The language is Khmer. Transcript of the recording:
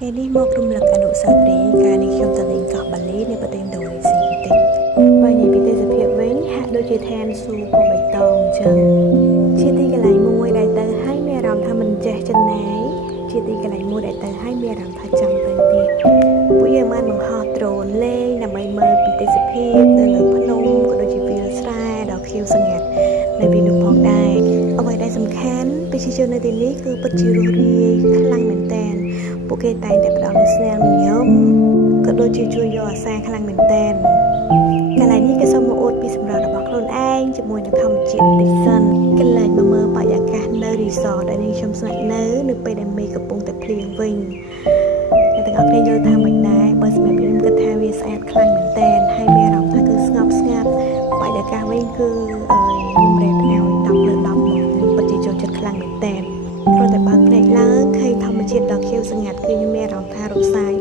Ngàyនេះមករំលឹកអនុស្សាវរីយ៍ការនេះខ្ញុំទៅលេងកោះបាលីនៅប្រទេសឥណ្ឌូនេស៊ីបន្តិចបើនិយាយពីទេសភាពវិញហាក់ដូចជាឋានសួគ៌ពណ៌បៃតងអញ្ចឹងជាទីកន្លែងមួយដែលទៅហើយមានអារម្មណ៍ថាមិនចេះចិនណាយជាទីកន្លែងមួយដែលទៅហើយមានអារម្មណ៍ថាចង់ទៅទៀតពួកយើងបានបង្ហោះដ្រូនលេងដើម្បីមើលពីទេសភាពនៅលើភ្នំក៏ដូចជាវាលស្រែដ៏ខៀវស្រងាត់នៅពីនោះផងដែរអ្វីដែលសំខាន់ប្រជាជននៅទីនេះគឺពិតជារួសរាយខ្លាំងមែនតើពួកគេតែងតែផ្ដល់នូវស្នាមញញឹមក៏ដូចជាជួយយកអាសាខ្លាំងមែនតើកន្លែងនេះគេសូមមកអួតពីសម្រស់របស់ខ្លួនឯងជាមួយនឹងធម្មជាតិបន្តិចសិនកន្លែងមកមើលបរិយាកាសនៅរីសតដែលខ្ញុំស្នាក់នៅពេលដែលមេឃកំពុងតែភ្លៀងវិញអ្នកទាំងអស់គ្នាយល់ថាមិនដែរបើសម្រាប់ខ្ញុំគិតថាវាស្អាតខ្លាំងមែនតើហើយមានអារម្មណ៍ថាគឺស្ងប់ស្ងាត់បរិយាកាសវិញគឺខ្ញុំរេតឲ្យ10លើ10មកខ្ញុំពិតជាចូលចិត្តខ្លាំងមែនតើគ្រាន់តែបើកភ្នែកឡើងឃើញធម្មជាតិដ៏ខៀវស្រងាត់គឺខ្ញុំមានអារម្មណ៍ថារំសាយ